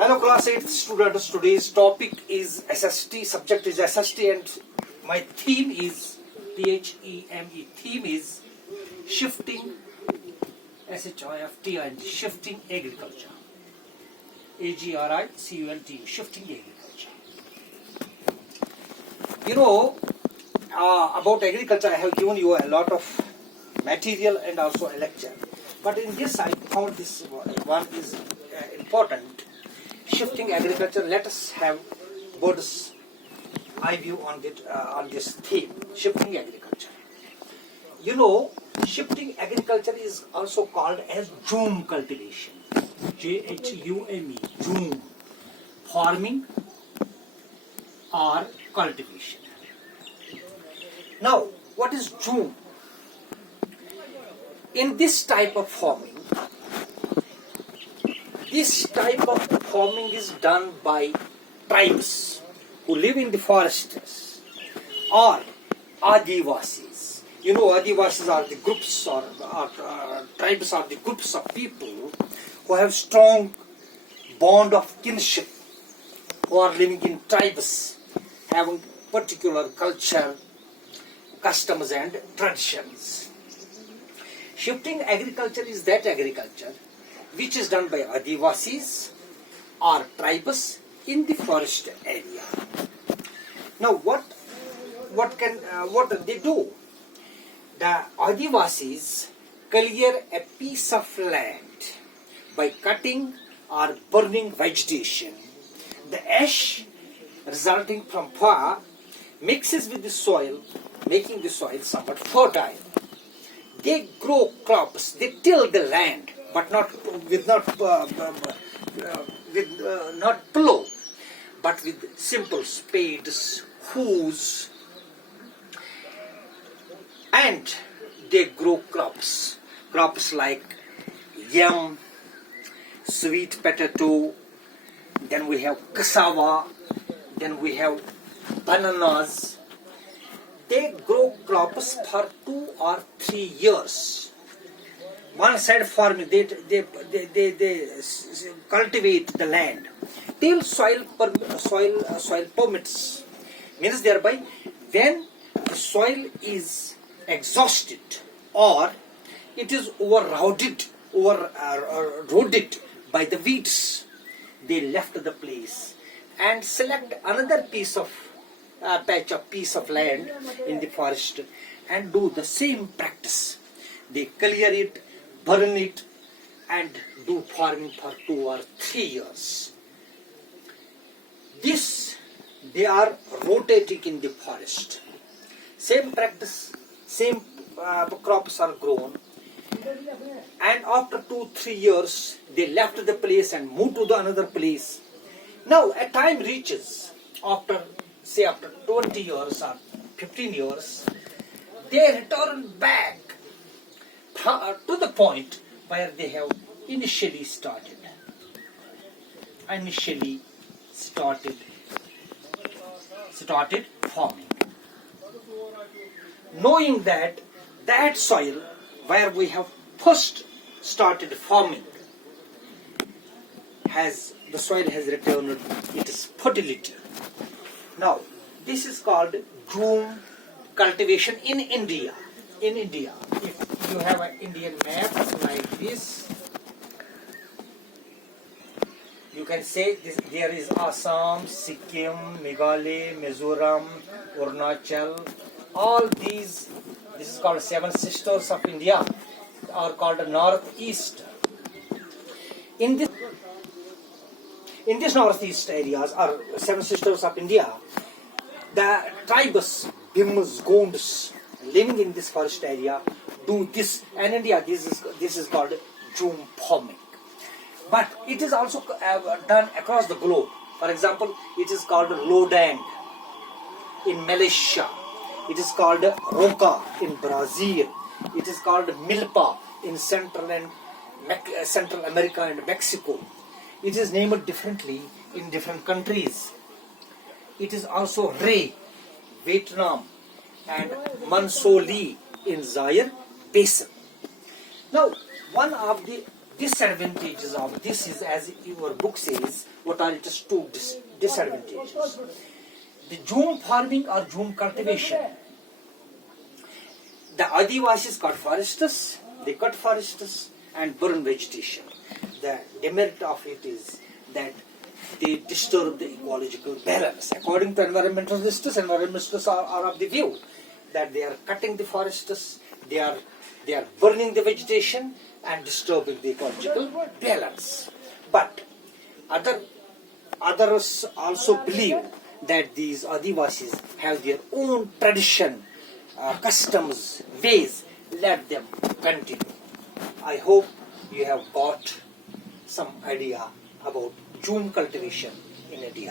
Hello class 8th students, today's topic is SST, subject is SST and my theme is THEME, theme is shifting, SHIFT and shifting agriculture, AGRICULT, shifting agriculture. You know, about agriculture I have given you a lot of material and also a lecture, but in this I found this one is important. Shifting agriculture. Let us have bird's eye view on this theme. Shifting agriculture. You know, shifting agriculture is also called as Jhume cultivation. Jhume, Jhume, farming or cultivation. Now, what is Jhume? In this type of farming, this type of farming is done by tribes who live in the forests or Adivasis. You know, Adivasis are the groups or tribes are the groups of people who have strong bond of kinship, who are living in tribes, having particular culture, customs and traditions. Shifting agriculture is that agriculture which is done by Adivasis or tribes in the forest area. Now, what they do? The Adivasis clear a piece of land by cutting or burning vegetation. The ash resulting from fire mixes with the soil, making the soil somewhat fertile. They grow crops, they till the land, but not plow, but with simple spades, hoes, and they grow crops like yam, sweet potato, then we have cassava, then we have bananas. They grow crops for 2 or 3 years. One side farming, they cultivate the land till soil permits. Means thereby, when the soil is exhausted or it is overrotted by the weeds, they left the place and select another piece of land in the forest and do the same practice. They clear it, burn it, and do farming for 2 or 3 years. This, they are rotating in the forest. Same practice, same crops are grown, and after 2-3 years, they left the place and moved to the another place. Now, a time reaches after 20 years or 15 years, they return back to the point where they have initially started farming, knowing that soil where we have first started farming the soil has returned its fertility. Now, this is called Jhume cultivation in India. In India, if you have an Indian map like this, you can say there is Assam, Sikkim, Meghalaya, Mizoram, Arunachal. All these, this is called 7 sisters of India, are called northeast. In this northeast areas are 7 sisters of India. The tribes, Bhims, Gonds, living in this forest area do this, and in India this is called Jhume farming. But it is also done across the globe. For example, it is called Lodang in Malaysia. It is called Roca in Brazil. It is called Milpa in Central America and Mexico. It is named differently in different countries. It is also Ray, Vietnam, and Mansoli in Zaire Basin. Now, one of the disadvantages of this is, as your book says, what are its two disadvantages? The Jhume farming or Jhume cultivation. The Adivasis cut forests, they cut forests and burn vegetation. The demerit of it is that they disturb the ecological balance. According to environmentalists are of the view that they are cutting the forests, they are burning the vegetation and disturbing the ecological balance. But others also believe that these Adivasis have their own tradition, customs, ways. Let them continue. I hope you have got some idea about Jhume cultivation in India.